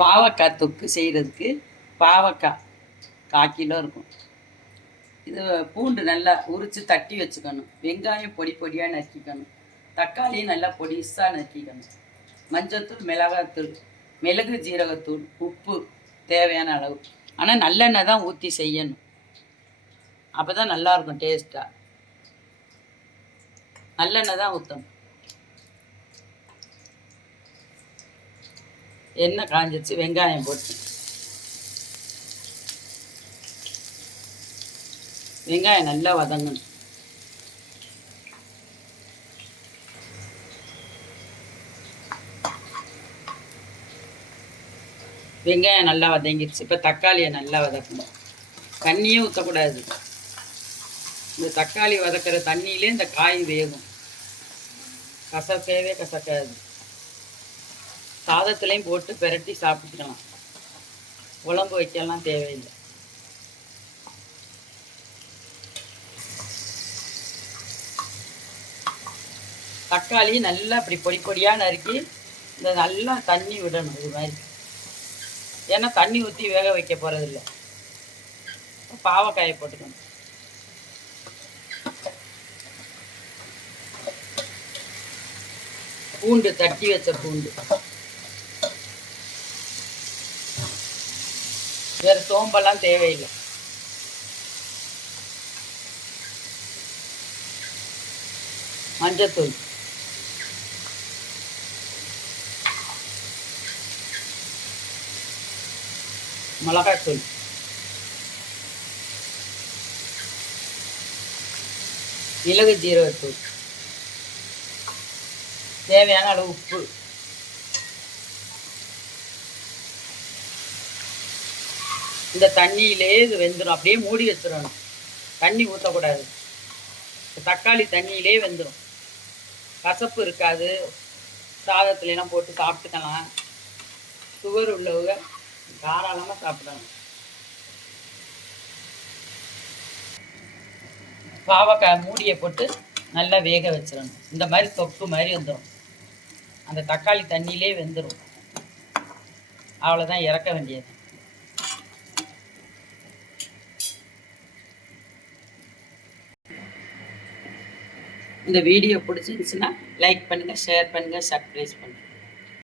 பாவக்காய் தொக்கு செய்கிறதுக்கு பாவக்காய் 1/4 கிலோ இருக்கும். இது பூண்டு நல்லா உரித்து தட்டி வச்சுக்கணும். வெங்காயம் பொடி பொடியாக நறுக்கிக்கணும். தக்காளியும் நல்லா பொடிசாக நறுக்கிக்கணும். மஞ்சத்தூள், மிளகாத்தூள், மிளகு ஜீரகத்தூள், உப்பு தேவையான அளவு. ஆனால் நல்லெண்ணெய் தான் ஊற்றி செய்யணும். அப்போ தான் நல்லாயிருக்கும் டேஸ்ட்டாக. நல்லெண்ணெய் தான் ஊற்றணும். எண்ணெய் காஞ்சிச்சு, வெங்காயம் போட்டு வெங்காயம் நல்லா வதங்கணும். வெங்காயம் நல்லா வதங்கிடுச்சு. இப்போ தக்காளியை நல்லா வதக்கணும். தண்ணியே ஊற்றக்கூடாது. இந்த தக்காளி வதக்கிற தண்ணியிலே இந்த காய் வேகும். கசக்கவே கசக்காது. சாதத்துலேயும் போட்டு பெரட்டி சாப்பிட்டுக்கலாம். குழம்பு வைக்கலாம் தேவையில்லை. தக்காளி நல்லா அப்படி பொடி பொடியாக நறுக்கி இந்த நல்லா தண்ணி விடணும். இது மாதிரி, ஏன்னா தண்ணி ஊற்றி வேக வைக்க போகிறதில்ல. பாவக்காயை போட்டுக்கணும். பூண்டு தட்டி வச்ச பூண்டு, வேறு சோம்பெல்லாம் தேவையில்லை. மஞ்சத்தூள், மிளகாத்தூள், மிளகு ஜீரகத்தூள், தேவையான அளவு உப்பு. இந்த தண்ணியிலே இது வெந்துடும். அப்படியே மூடி வச்சிடணும். தண்ணி ஊற்றக்கூடாது. தக்காளி தண்ணியிலே வெந்துடும். கசப்பு இருக்காது. சாதத்துலாம் போட்டு சாப்பிட்டுக்கலாம். சுகர் உள்ளவங்க தாராளமாக சாப்பிடணும். பாவக்காய் மூடியை போட்டு நல்லா வேக வச்சிடணும். இந்த மாதிரி தொக்கு மாதிரி வந்துடும். அந்த தக்காளி தண்ணியிலே வெந்துடும். அவ்வளோதான், இறக்க வேண்டியது. இந்த வீடியோ பிடிச்சிருந்துச்சுன்னா லைக் பண்ணுங்கள், ஷேர் பண்ணுங்கள், சப்ஸ்கிரைப் பண்ணுங்கள்.